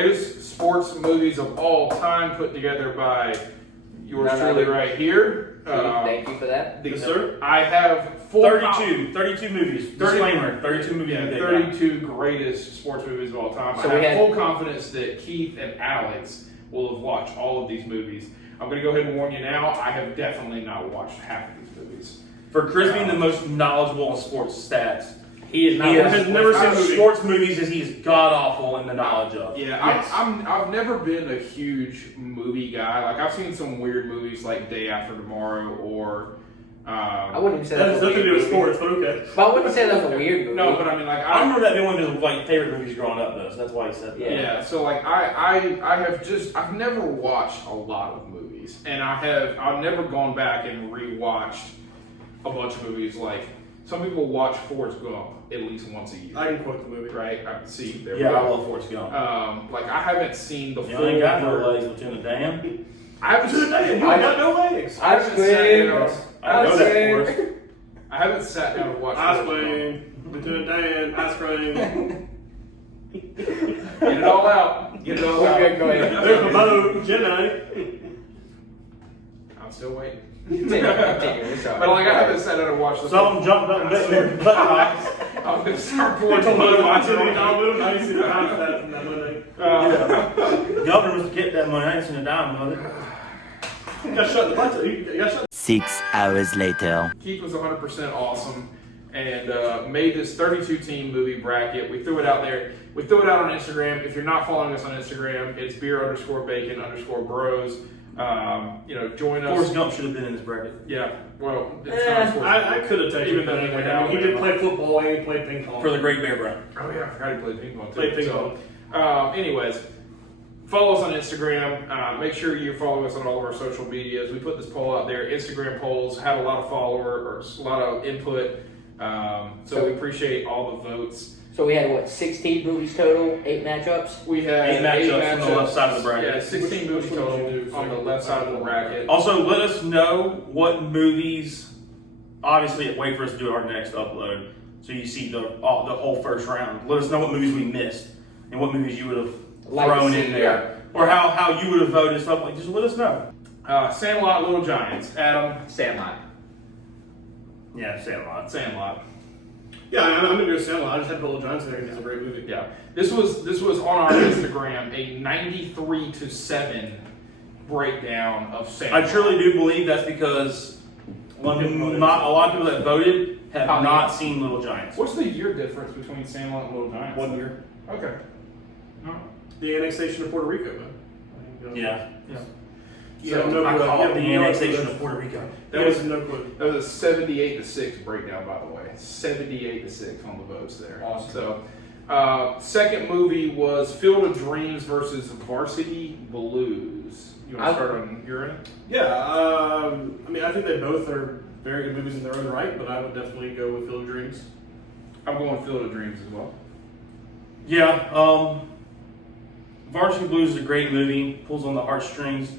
greatest sports movies of all time, put together by yours truly right here. Thank you for that. Yes, sir. I have 32 movies. Disclaimer, 32 movies. 32 greatest sports movies of all time. So I have full confidence that Keith and Alex will have watched all of these movies. I'm going to go ahead and warn you now, I have definitely not watched half of these movies. For Chris being the most knowledgeable on sports stats, He has never seen sports movies as he's god awful in the knowledge of. Yeah, Yes. I've never been a huge movie guy. Like I've seen some weird movies like Day After Tomorrow or. I wouldn't even say That that's has a nothing to do weird with movie. sports, but okay. But I wouldn't say that's a weird movie. No, but I mean like I remember that being one of his like favorite movies growing up, though. So that's why he said that. Yeah, so like I've never watched a lot of movies, and I've never gone back and rewatched a bunch of movies. Like some people watch Forrest Gump at least once a year. I can quote the movie. Right? I see. There we Yeah, I go. love Forrest Gump. Like I haven't seen the You full. ain't got no legs between the dam. I haven't seen. You ain't got no legs. I haven't sat down. I know that, Forrest. I haven't sat down and watched. Ice Forrest Gump. cream, between the dam, ice cream. Get it all out. Get it all out. Okay, go ahead. There's my boat, Jimmy. I'm still waiting. Continue, it's all right. But like I haven't sat down and watched the. Someone jumped up and bit me butt box. I'm gonna start pouring Told me to watch it. some I used to see the half of that from that Monday. Governor must have kept that money. I ain't seen a dime of it. You got shut the butts. You got shut. 6 hours later. Keith was 100% awesome and made this 32-team movie bracket. We threw it out there. We threw it out on Instagram. If you're not following us on Instagram, it's beer_bacon_bros. Join us. Forrest Gump should have been in this bracket. Yeah, well, it's not Forrest I Gump. could have taken Even though he went down. he did play football and he played ping pong. For the Great Bear Brown. Oh yeah, I forgot he played ping pong too. Played ping pong. Anyways, follow us on Instagram. Make sure you follow us on all of our social medias. We put this poll out there. Instagram polls had a lot of a lot of input. So we appreciate all the votes. So we had, 16 movies total, 8 matchups? We had 8 matchups on the left side of the bracket. Yeah, 16 movies total on the left side of the bracket. Also, let us know what movies. Obviously, wait for us to do our next upload, so you see the whole first round. Let us know what movies we missed and what movies you would have thrown in there, or how you would have voted and stuff like. Just let us know. Sandlot, Little Giants, Adam. Sandlot. Yeah, Sandlot. Yeah, I'm gonna do Sandlot. I just had Little Giants in there because it's a great movie. Yeah, this was on our Instagram a 93-7 breakdown of Sandlot. I truly do believe that's because not a lot of people that voted have not seen Little Giants. What's the year difference between Sandlot and Little Giants? 1 year. Okay. No. The annexation of Puerto Rico, man. Yeah. So I call it the annexation of Puerto Rico. That was no clue. That was a 78-6 breakdown, by the way. 78-6 on the votes there. Awesome. So, second movie was Field of Dreams versus Varsity Blues. You want to start on your end? Yeah, I think they both are very good movies in their own right, but I would definitely go with Field of Dreams. I'm going Field of Dreams as well. Yeah, Varsity Blues is a great movie, pulls on the heartstrings,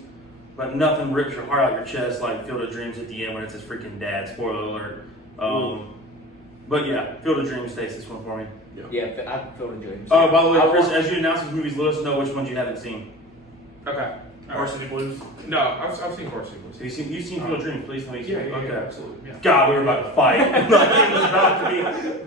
but nothing rips your heart out your chest like Field of Dreams at the end when it's his freaking dad. Spoiler alert. But yeah, Field of Dreams takes this one for me. Yeah, I Field of Dreams. Oh, by the way, Chris, as you announce these movies, let us know which ones you haven't seen. Okay. Varsity Blues. No, I've seen Varsity Blues. Have you've seen Field of Dreams? Please tell me. Yeah, Okay. absolutely. Yeah. God, we were about to fight. Like, it was about to be.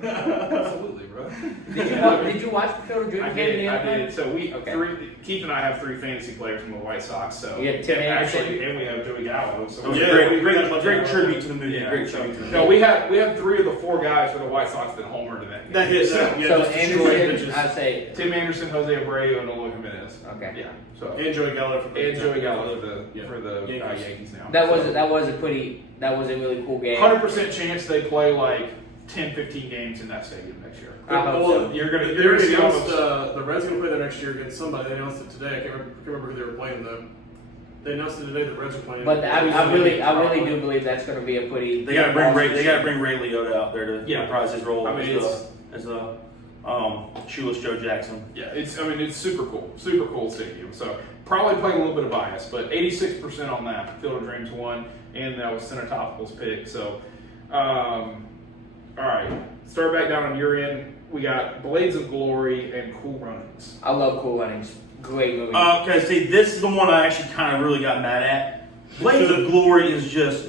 Absolutely, bro. Did you watch Field of Dreams? I did. So Okay. Keith and I have 3 fantasy players from the White Sox. So You had Tim Anderson? actually, and we have Joey Gallo. So It was a great tribute to the movie. Yeah, Great so, tribute to the movie. no, we have 3 of the 4 guys for the White Sox that homered in that game. That hit. So, So Anderson, I'd say, Tim Anderson, Jose Abreu, and Eloy Jimenez. okay. Yeah. So And Joey Gallo for Joey Gallo for the Yankees. Yankees now. That was a really cool game. 100% chance they play like 10-15 games in that stadium next year. I hope so. You're gonna They see announced almost. the Reds going to play there next year against somebody. They announced it today. I can't remember who they were playing though. They announced it today. The Reds are playing. But I really do believe that's going to be a pretty. They got to bring Ray Liotta out there to reprise his role I mean, as a shoeless Joe Jackson. Yeah, it's super cool stadium. So probably playing a little bit of bias, but 86% on that. Field of Dreams won, and that was Center Topical's pick. So, all right, start back down on your end. We got Blades of Glory and Cool Runnings. I love Cool Runnings. Great movie. Okay, see, this is the one I actually kind of really got mad at. Blades of Glory is just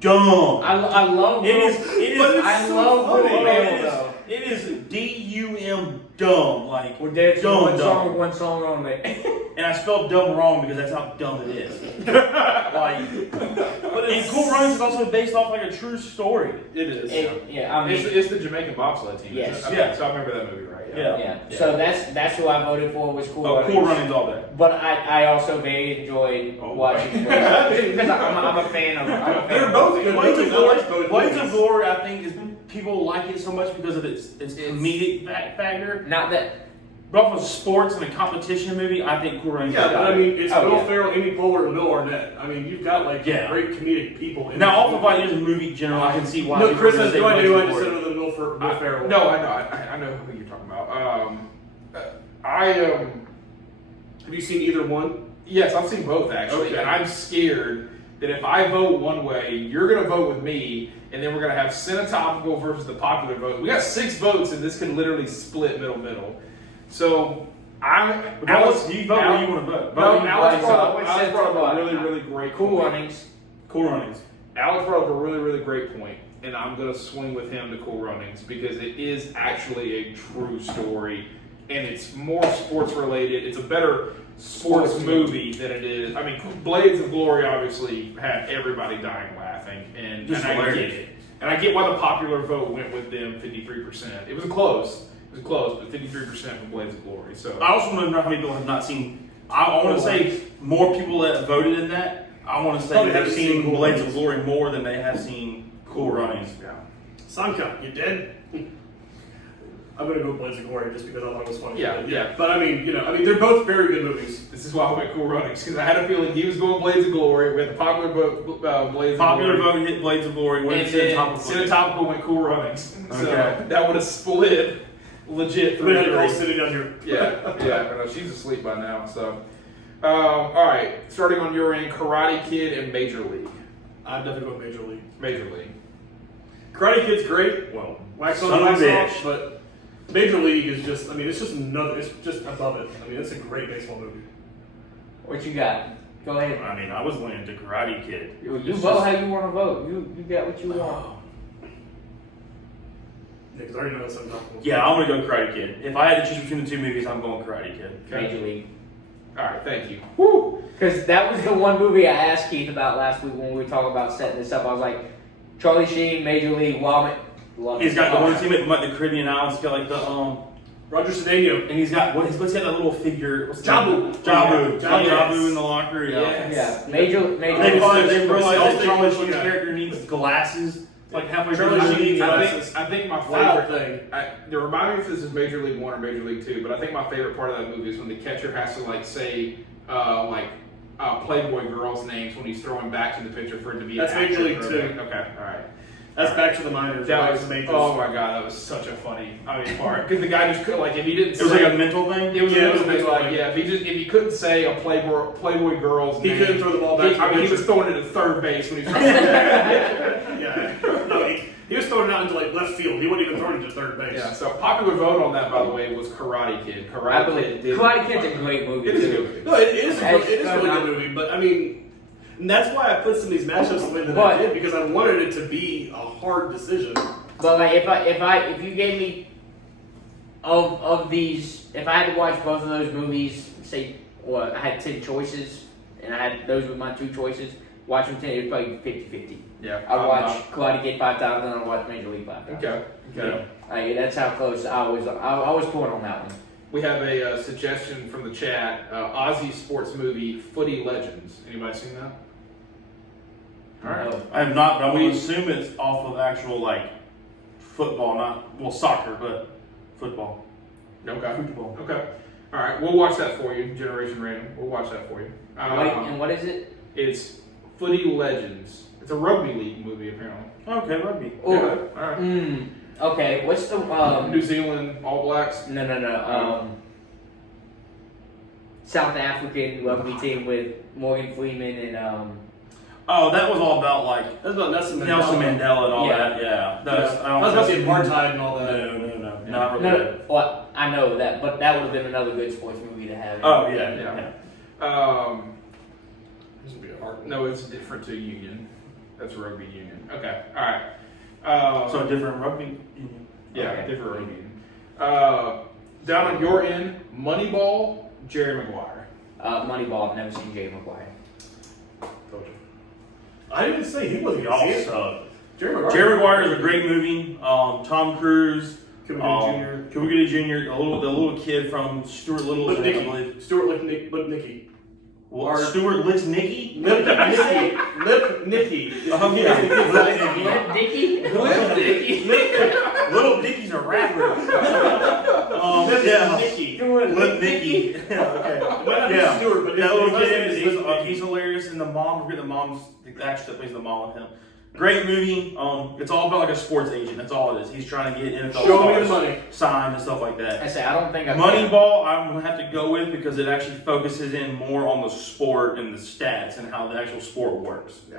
dumb. I love. It is. But it's I so love funny. Will It Ferrell, is, though. it is D-U-M dumb. Like, Well, there's dumb, dumb. one song on it. And I spelled dumb wrong because that's how dumb it is. Like, but and Cool Runnings is also based off like a true story. It is. Yeah, I mean, It's the Jamaican bobsled team. Yes. Isn't it? Yeah. Okay, so I remember that movie, right? Yeah. yeah. So that's who I voted for was Cool Runnings. Cool Runnings all day. But I also very enjoyed Oh, watching wow. because I'm a fan of. They're both good Blades of movies. I Glory. like both Blades of movies. Glory, I think, is people like it so much because of its comedic factor. Not that. But off of sports and a competition movie, I think Cool Runnings. Yeah, but I mean, it's Oh, Will yeah. Ferrell, Amy Poehler, and Bill Arnett. I mean, you've got like Yeah. great comedic people. In Now, that off of movie. like just a movie general, I can see why. No, people Chris would has say no idea Blades who of I just Glory. said other than Will Ferrell. No, I know who you're talking about. Have you seen either one? Yes, I've seen both actually, Okay. and I'm scared that if I vote one way, you're going to vote with me, and then we're going to have Cinetopical versus the popular vote. We got 6 votes, and this could literally split middle. So Alex, Do you vote where you want to vote? No, Vote Alex so brought what's up that a about? really great Cool point. Runnings. Cool Runnings. Alex brought up a really great point, and I'm going to swing with him to Cool Runnings because it is actually a true story, and it's more sports related. It's a better sports movie than it is. I mean, Blades of Glory obviously had everybody dying laughing, and Just I get hilarious. it. And I get why the popular vote went with them 53%. It was close. But 53% for Blades of Glory. So I also want to know how many people have not seen. I want to say more people that voted in that. I want to say Probably they've haven't seen seen Cool Blades of Runnings. Glory more than they have seen Cool Runnings. yeah. Sanka, you dead? I'm gonna go with Blades of Glory just because I thought it was funny. Yeah. But I mean, they're both very good movies. This is why I went Cool Runnings because I had a feeling he was going Blades of Glory. We had the popular vote, Blades Popular of Glory. vote hit Blades of Glory. Where And it's then Cinetopical. Cinetopical went Cool Runnings. So Okay. that would have split legit We had a girl 3-3. sitting down here. Yeah. I know, she's asleep by now. So, all right. Starting on your end, Karate Kid and Major League. I'm definitely going Major League. Major League. Karate Kid's great. Well, wax on, Son of a wax bitch. off. But Major League is just, it's just another, it's just above it. I mean, it's a great baseball movie. What you got? Go ahead. I mean, I was leaning to Karate Kid. You It's vote just- how you want to vote. You got what you want. Yeah, because I already know that's something. Yeah, I'm gonna go Karate Kid. If I had to choose between the two movies, I'm going Karate Kid. Major League. All right. Thank you. Woo. Because that was the one movie I asked Keith about last week when we were talking about setting this up. I was like, Charlie Sheen, Major League, Wildman. He's got the one team at the Caribbean Islands. He's got like the Roger Cedeno. and he's got what's he got that little figure? What's the Jabu. name? Jabu. Yeah, Jabu. Jabu. In the locker. Yeah. Yes. Yeah, Major They League. find they They realize all that think Charlie he's Sheen's like- character needs glasses. Like halfway through Charlie the Sheen movie. glasses. I think my Wow favorite thing. remind me if this is Major League 1 or Major League 2, but I think my favorite part of that movie is when the catcher has to like say Playboy girls' names when he's throwing back to the pitcher for it to be. That's an Major accurate League throwback. 2. Okay, all right. That's Back to the Minors. That Back was to the Majors. oh my god, that was such a funny part because the guy just could like if he didn't. It was say, like a mental thing. It was Yeah, a it was little a bit mental like thing. yeah. If he couldn't say a Playboy girl's He name, couldn't throw the ball back to the he was pitcher. throwing it at third base when he was. Yeah. No, he was throwing it out into like left field. He wasn't even throwing it to third base. Yeah. So popular vote on that, by the way, was Karate Kid. I Karate believe Kid. did- Karate Kid's a great movie It is a too. good movie. No, it is a It's really not- good movie, but I mean, and that's why I put some of these matchups the way that But- I did because I wanted it to be a hard decision. But like if you gave me of these, if I had to watch both of those movies, say I had 10 choices and I had those were my 2 choices, watch them 10, it'd probably be 50-50. Yeah. I watch Karate Kid 5 times and I watch Major League 5 times. Okay. Okay. Like, that's how close I was torn on that one. We have a suggestion from the chat. Aussie sports movie Footy Legends. Anybody seen that? All right. No. I have not, but I'm We- going to assume it's off of actual like football, not soccer, but football. Okay. Football. Okay. All right. We'll watch that for you. Generation Random. We'll watch that for you. Wait, and what is it? It's Footy Legends. It's a rugby league movie, apparently. Okay, rugby. Oh, Yeah. All right. Okay, what's the New Zealand All Blacks. no South African rugby team with Morgan Freeman and Oh, that was all about like That's about Nelson Mandela. Nelson Mandela and all Yeah. that. Yeah, That's I don't about the think- apartheid and all that. No, not no, really. what? I know that, but that would have been another good sports movie to have. Oh yeah, Yeah. yeah. This would be a hard one. No, it's different to union. That's rugby union. Okay, all right. So different rugby union. Yeah, Okay. different rugby union. Down on your end, Moneyball, Jerry Maguire. Moneyball. I've never seen Jerry Maguire. Told you. I didn't say he wasn't Y'all gonna see it. suck. Jerry Maguire. Jerry Maguire is a great movie. Tom Cruise, Cuba Gooding Jr. Cuba Gooding Jr., the little kid from Stuart Little's, I believe. Lipnicki. Stuart Lipnicki. What? Stuart Lipnicki? Lipnicki. Lipnicki. Oh, yeah. Lipnicki. Lip Dicky. Little Dicky's a rapper. Yeah. Lipnicki. Lipnicki. Okay. Not Yeah. Stuart, but That little his kid, name is Lipnicki. he's hilarious, and the mom, I forget the mom's, the actress that plays the mom with him. Great movie. It's all about like a sports agent. That's all it is. He's trying to get NFL Show me the stars money. signed and stuff like that. I say I don't think I've Moneyball, I'm gonna have to go with because it actually focuses in more on the sport and the stats and how the actual sport works. Yeah.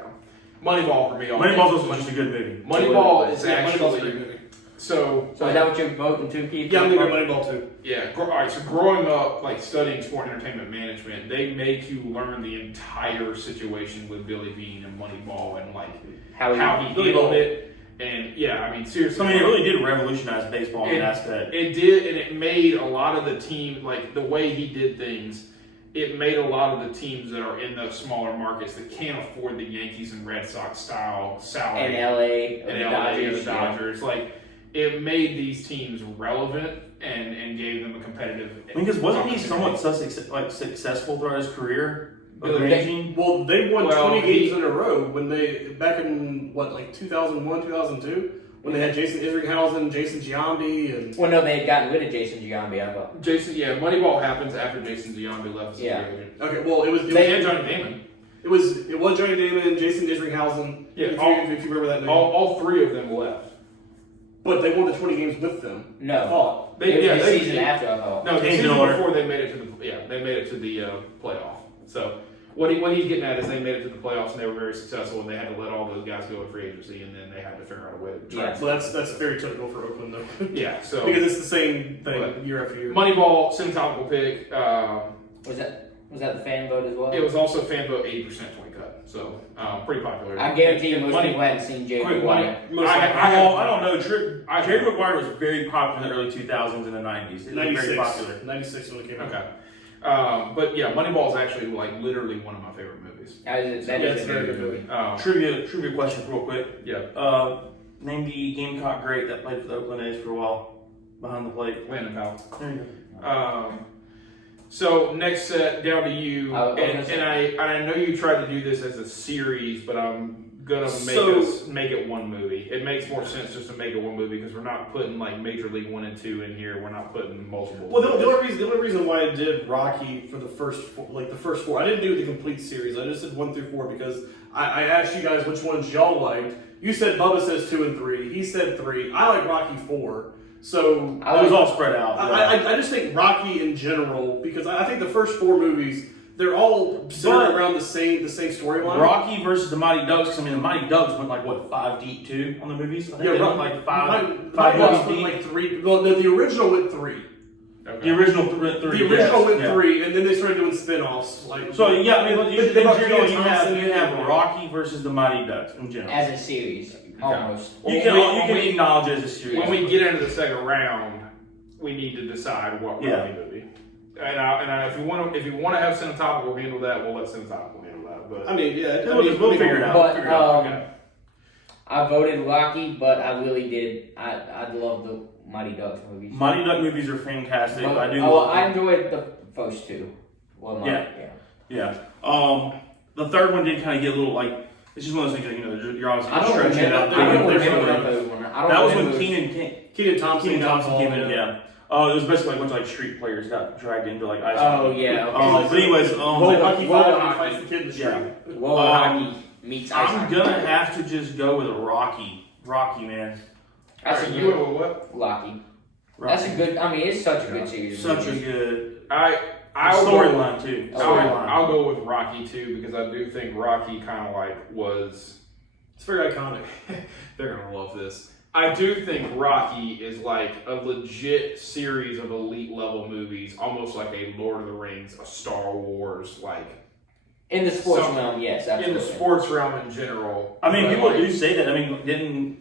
Moneyball for me. Moneyball's also just a good movie. Moneyball is Yeah, Moneyball's a actually great movie. so. So is that what you're voting to, Keith? Yeah, I'm gonna go Moneyball too. Yeah. All right. So growing up, like studying sport and entertainment management, they make you learn the entire situation with Billy Bean and Moneyball and like How he handled it. And yeah, I mean seriously. I mean, it really did revolutionize baseball in It- that aspect. It did, and it made a lot of the team, like the way he did things, it made a lot of the teams that are in those smaller markets that can't afford the Yankees and Red Sox style salary and LA, and the LA Dodgers, the Dodgers. Like, it made these teams relevant and gave them a competitive. Because wasn't he opportunity. somewhat successful throughout his career? Billy Arranging? Well, they won Well, 20 games he- in a row when they back in what like 2001, 2002 when they had Jason Isringhausen, Jason Giambi, and Well, no, they had gotten rid of Jason Giambi. I thought. Jason, yeah, Moneyball happens after Jason Giambi left as a Yeah. free agent. okay, well it was They had Johnny Damon. it was Johnny Damon, Jason Isringhausen. Yeah, if you remember that name. All three of them left. But they won the 20 games with them. No. I thought. It was the they- season after. I thought. No, the James season Miller. before they made it to the playoff. So what he's getting at is they made it to the playoffs and they were very successful and they had to let all those guys go in free agency and then they had to figure out a way to try. Yeah. So that's very typical for Oakland though. Yeah. So Because it's the same thing But- year after year. Moneyball, semi-topical pick. Was that the fan vote as well? It was also fan vote 80% 20 cut. So pretty popular. I guarantee you, most Money- people hadn't seen Jerry quick Maguire. money. I don't know. I- Jerry Maguire was very popular in the early 2000s and the 90s. It was very 96. popular. 96 when it came out. Okay. But yeah, Moneyball is actually like literally one of my favorite movies. That is Yeah, it's a a very good movie. Trivia question real quick. Yeah. Name the Gamecock great that played for the Oakland A's for a while behind the plate. Landon Powell. There you So next set down to you, I was and gonna say- I know you tried to do this as a series, but I'm gonna make it one movie. It makes more sense just to make it one movie because we're not putting like Major League 1 and 2 in here. We're not putting multiple. Well, the only reason why I did Rocky for the first four, I didn't do the complete series. I just did 1 through 4 because I asked you guys which ones y'all liked. You said Bubba says 2 and 3. He said 3. I like Rocky 4. So It was all spread out. I just think Rocky in general because I think the first 4 movies they're all centered around the same storyline. Rocky versus the Mighty Ducks. 'Cause, I mean, the Mighty Ducks went like what 5 deep too on the movies. I think they went like five Mighty Ducks movies went deep. like 3. Well, no, the original went 3. Okay. The original three. The original yes, went yeah. 3, and then they started doing spin-offs. Like So yeah, I mean, They brought in general, Kenan you Thompson in. have Rocky versus the Mighty Ducks in general. As a series, almost. You can acknowledge it as a series. When we get into the second round, we need to decide what Rocky movie. And if you want to have Cinematopical handle that, we'll let Cinematopical handle that. But I mean, yeah, We'll figure it out. But figure it out. Okay. I voted Rocky, but I really did. I love the Mighty Ducks movies. Mighty Duck movies are fantastic. But- I do Oh, love I them. enjoyed the first 2. Well, Yeah. The third one did kind of get a little like it's just one of those things that, you're obviously I don't stretching it remember. out. I don't There's remember some- that third one. I don't That was remember. when Kenan Thompson came in. Yeah. It was basically like a bunch of like street players got dragged into like ice. Oh hockey. yeah. Okay. But anyways, Well, Rocky Well, 5 when he hockey. fights the kid in the street. yeah. Well, hockey meets ice I'm hockey. gonna have to just go with a Rocky. Rocky, man. That's Alright, a you good went with what? Rocky. Rocky. That's a good. I mean, it's such a good series. of Such a movies. good I'll go- storyline too. Storyline. I'll go with Rocky too because I do think Rocky kind of like was. It's very iconic. They're gonna love this. I do think Rocky is like a legit series of elite level movies, almost like a Lord of the Rings, a Star Wars, like In the sports Some- realm, yes, in absolutely. the sports realm in general. I mean, But, people like, do say that. I mean, didn't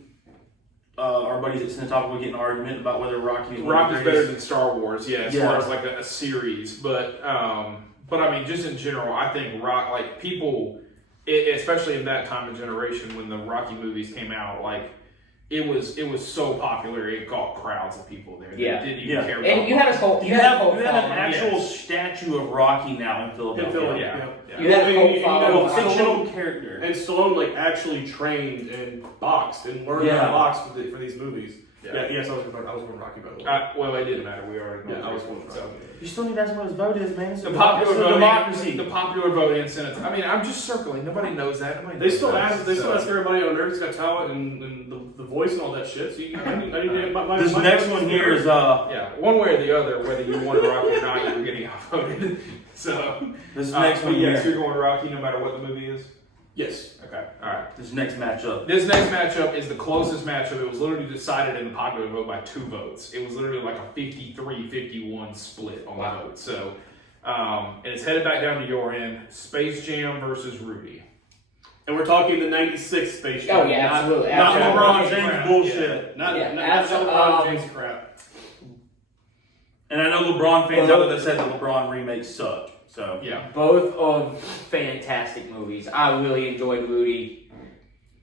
our buddies at Cinematography get in an argument about whether Rocky was one of Rocky's the better greatest? than Star Wars, yeah, as Yeah. far as like a series. But I mean, just in general, I think like people, especially in that time of generation when the Rocky movies came out, like it was so popular it got crowds of people there. That Yeah. didn't even Yeah. care about. And you had a whole, You have a an following. actual statue of Rocky now in In Philadelphia. Philly, yeah. yeah. You had a Well, cult you following. know, A Stallone- fictional character. And Stallone like actually trained and boxed and learned Yeah. how to box for these movies. Yeah. Yeah, yes, I was going Rocky by the way. Well, it didn't matter. We already know. Yeah, I was going so. Rocky. You still need to ask what his vote is, man. It's The popular it's a vote, democracy. the popular vote in Senate. I mean, I'm just circling. Nobody knows that. Nobody They knows still that. ask. They still So- ask everybody on Nerds Got Talent and the voice and all that shit. So I need to. This next one here is Yeah, one way or the other, whether you wanted Rocky or not, you were getting outvoted. So this next but one yes, here. you're going Rocky no matter what the movie is. Yes. Okay, all right. This next matchup. This next matchup is the closest matchup. It was literally decided in the popular vote by 2 votes. It was literally like a 53-51 split on the vote. So, and it's headed back down to your end. Space Jam versus Rudy. And we're talking the '96 Space Jam. Oh, yeah, absolutely. Not absolutely. LeBron James James bullshit. Not Yeah, not LeBron James crap. And I know LeBron fans out there that said the LeBron remakes suck. So Yeah. Both of fantastic movies. I really enjoyed Rudy.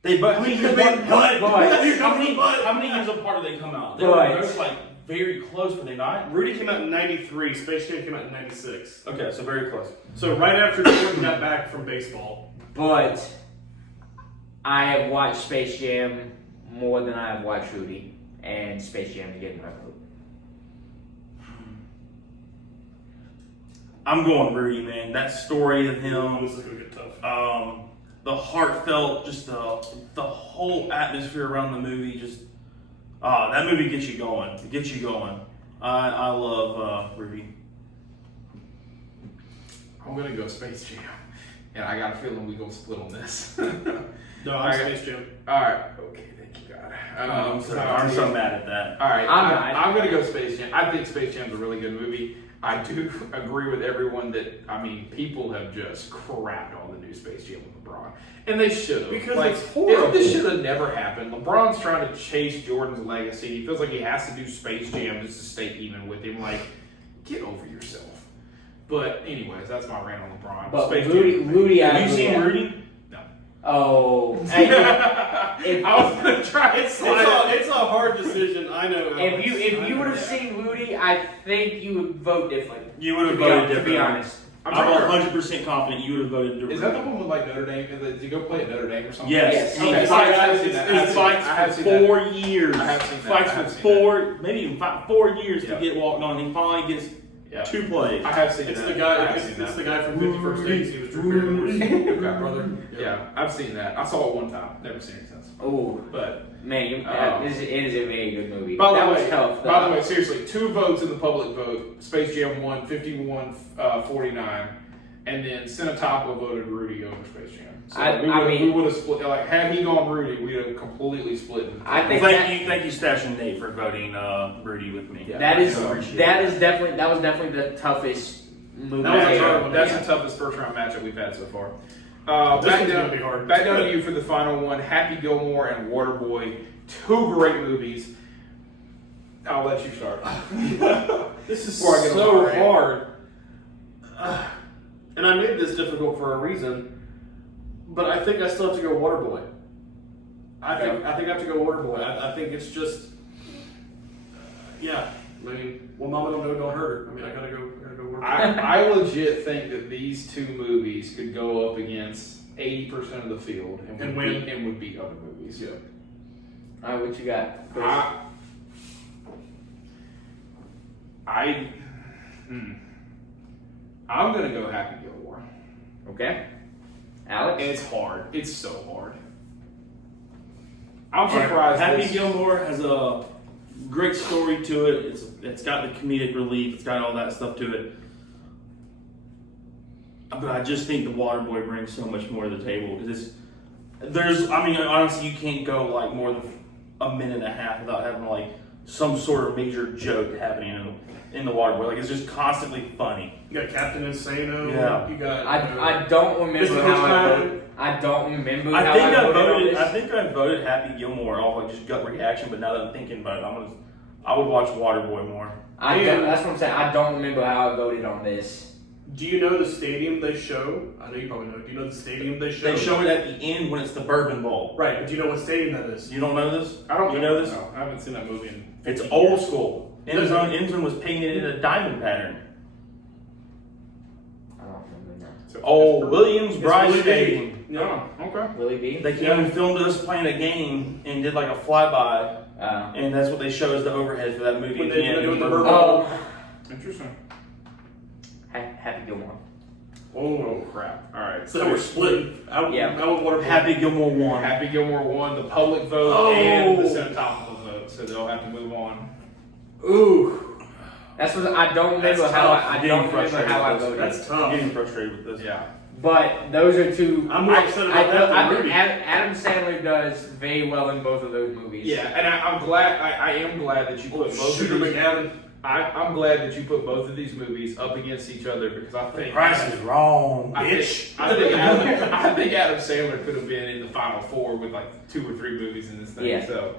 they but how many years But- apart? but- How many years apart did they come out? They were But- both like very close, were they not? Rudy came out in '93. Space Jam came out in '96. Okay, so very close. So right after Jordan got back from baseball. But I have watched Space Jam more than I have watched Rudy. And Space Jam is getting my vote. I'm going Rudy, man. That story of him, This is gonna get tough. the heartfelt, just the whole atmosphere around the movie, just that movie gets you going. It gets you going. I love Rudy. I'm gonna go Space Jam, and I got a feeling we gonna split on this. No, I I'm got- Space Jam. All right, okay, thank you, God. I'm so mad at that. All right, I'm not. I'm gonna go Space Jam. I think Space Jam's a really good movie. I do agree with everyone that people have just crapped on the new Space Jam with LeBron, and they should have Because like, it's horrible. This should have never happened. LeBron's trying to chase Jordan's legacy. He feels like he has to do Space Jam just to stay even with him. Like, get over yourself. But anyways, that's my rant on LeBron. But Space Rudy, I Have you seen agree. Rudy? Oh. Jam. I was gonna try it. It's a hard decision. I know. If you I would have know. seen Rudy, I think you would vote differently. You would have To be voted hon- to differently. be honest. I'm I'm trying to- 100% confident you would have voted differently. Is that the one with like Notre Dame? Did you go play at Notre Dame or something? Yes. Yes. He Okay, fights, I have seen that. I have he seen that. I have fights seen for that. 4 years. I have seen that. Fights I have for seen 4, maybe even 4 years Yeah. to get walked on. He finally gets Yeah. 2 plays. I have seen It's that. the I guy. have It's, seen it's that. the guy from 51st Dates. He was Drew Barrymore's Okay. brother. Yeah, I've seen that. I saw it one time. Never seen it since. Oh, But man, it is a very good movie. by that the was way, tough. by the way, seriously, 2 votes in the public vote. Space Jam won 51-49, and then Cinetapa voted Rudy over Space Jam. So we would have split. Like, had he gone Rudy, we'd have completely split. into I two. think Thank you, Stash and Nate, for voting Rudy with me. Yeah. that is I appreciate that was definitely the toughest movie. That was a I hard ever- one. That's yeah. the toughest first round matchup we've had so far. This Back one's down, gonna be hard. back down to you for the final one. Happy Gilmore and Waterboy, 2 great movies. I'll let you start. This is Before I get on so my rant. hard. And I made this difficult for a reason, but I think I still have to go Waterboy. I think I have to go Waterboy. I think it's just, yeah. I mean, well, Mama don't know, don't hurt her. I mean, I gotta go Waterboy. I legit think that these 2 movies could go up against 80% of the field And would win. beat, and would beat other movies. Yeah. All right, what you got? Chris? I'm gonna go Happy Gilmore. Okay, Alex. And it's hard. It's so hard. I'm All right, surprised. Happy this- Gilmore has a great story to it. It's got the comedic relief. It's got all that stuff to it. But I just think the Waterboy brings so much more to the table because honestly, you can't go like more than a minute and a half without having like some sort of major joke happening in the water boy. Like it's just constantly funny. You got Captain Insano. Yeah. You got. I don't remember Mr. how I Hitchcock. voted. I don't remember I how think I I voted on voted. this. I think I voted Happy Gilmore off like just gut reaction. But now that I'm thinking about it, I would watch Waterboy more. That's what I'm saying. I don't remember how I voted on this. Do you know the stadium they show? I know you probably know. Do you know the stadium they show? They show it at the end when it's the Bourbon Bowl. Right, but do you know what stadium that is? You don't know this? I don't You know this? No, I haven't seen that movie in. It's 15 old years. school. Enzo was painted in a diamond pattern. I don't remember now. So- Oh, Williams It's Bryce Willie B. Stadium. Yeah. Oh, okay. Willie B. They came and filmed us playing a game and did like a flyby, and that's what they show as the overhead for that movie. When at they the end do of the Bourbon Bourbon Bowl. Interesting. Happy Gilmore. Oh crap! All right. So we're splitting. I would Waterboy. Happy Gilmore won. Happy Gilmore won the public vote Oh. and the Senate topical vote, so they'll have to move on. Ooh, That's what I don't remember That's how tough. I Getting don't remember frustrated how I with this. voted. that's I'm tough. getting frustrated with this. Yeah. But those are two. I'm more upset about that than I think Rudy. Adam Sandler does very well in both of those movies. Yeah, and I'm glad. I am glad that you put both Shooter of these. McGavin. I'm glad that you put both of these movies up against each other because I think Price is wrong. Bitch. I think Adam Sandler could have been in the final four with like 2 or 3 movies in this thing. Yeah. So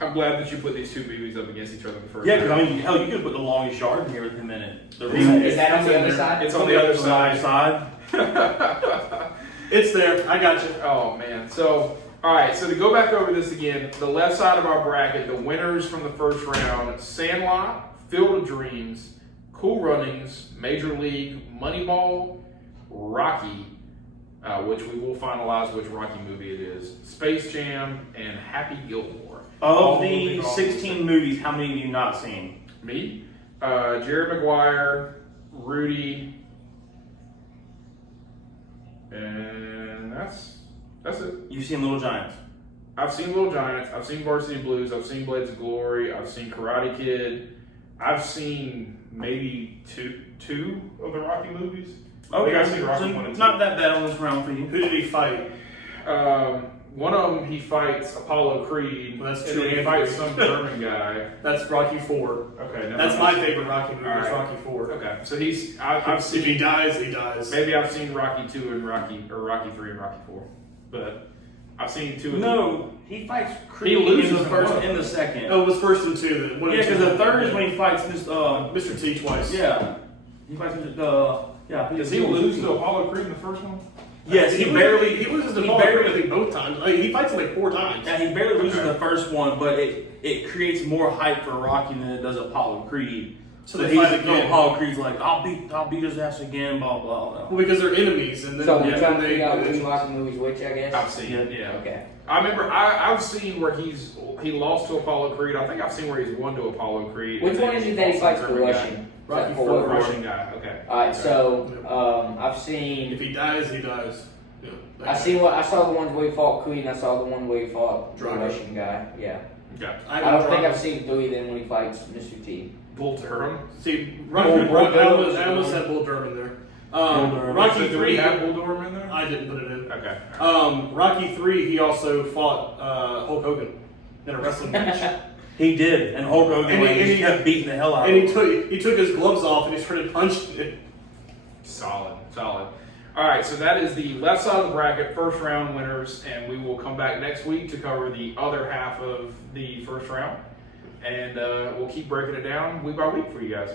I'm glad that you put these 2 movies up against each other in the first. Yeah, because I round. mean, hell, you could put The Longest Yard in here with him in it. The Is that on It's the in other there. side? It's on the other side. side. It's there. I got you. Oh man. So all right. So to go back over this again, the left side of our bracket, the winners from the first round: Sandlot, Field of Dreams, Cool Runnings, Major League, Moneyball, Rocky, which we will finalize which Rocky movie it is, Space Jam, and Happy Gilmore. All Of the moving off 16 movies, how many have you not seen? Me, Jerry Maguire, Rudy, and that's it. You've seen Little Giants. I've seen Little Giants. I've seen Varsity Blues. I've seen Blades of Glory. I've seen Karate Kid. I've seen maybe two of the Rocky movies. I think I've seen Rocky so 1 and 2. not that bad on this round for you. Who did he fight? One of them he fights Apollo Creed. Well, that's and two then he Andrews. fights some German guy. That's Rocky 4. Okay, never That's mind. my favorite Rocky movie. All Is right. Rocky 4. Okay, so I've If seen he dies, he dies. maybe I've seen Rocky 2 and Rocky 3 and Rocky 4, but I've seen 2 and No, he fights Creed He loses in the in first one. and the second. Oh, it was first and 2 then. One Yeah, and two. because the third is when he fights this. Mr. T twice. Yeah, he fights the. Yeah, Does he lose to Apollo Creed in the first one? Yes, He loses to he Paul barely- Creed, I think, both times. Like, he fights him like 4 times. Yeah, he barely loses the first one, but it creates more hype for Rocky than it does Apollo Creed. So So they he's fight like, again. Apollo Creed's like, I'll beat his ass again, blah blah blah. Well, because they're enemies, and then So we're then trying to they. figure out which Rocky movie's which, I guess. I've seen it. Yeah. Okay. I remember I've seen where he lost to Apollo Creed. I think I've seen where he's won to Apollo Creed. Which and one then is it that he lost fights to the German guy. Russian? Rocky Is that Four. for- The Russian guy. Okay. Alright, so I've seen. If he dies, he dies. Yeah. that I guy. seen I saw the one where he fought Creed, and I saw the one where he fought the Drago. Russian guy. Yeah. Okay. I don't think I've seen 3 then when he fights Mr. T. Bull Durham. See, Bull I almost Durham. had Bull Durham there. Durham. Rocky So do we 3. have Bull Durham in there? I didn't put it in. Okay. Rocky 3, he also fought Hulk Hogan in a wrestling match. He did, and Hulk Hogan And he- just kept beating the hell out And of him. he took his gloves off and he started punching it. Solid. All right, so that is the left side of the bracket, first round winners, and we will come back next week to cover the other half of the first round, and we'll keep breaking it down week by week for you guys.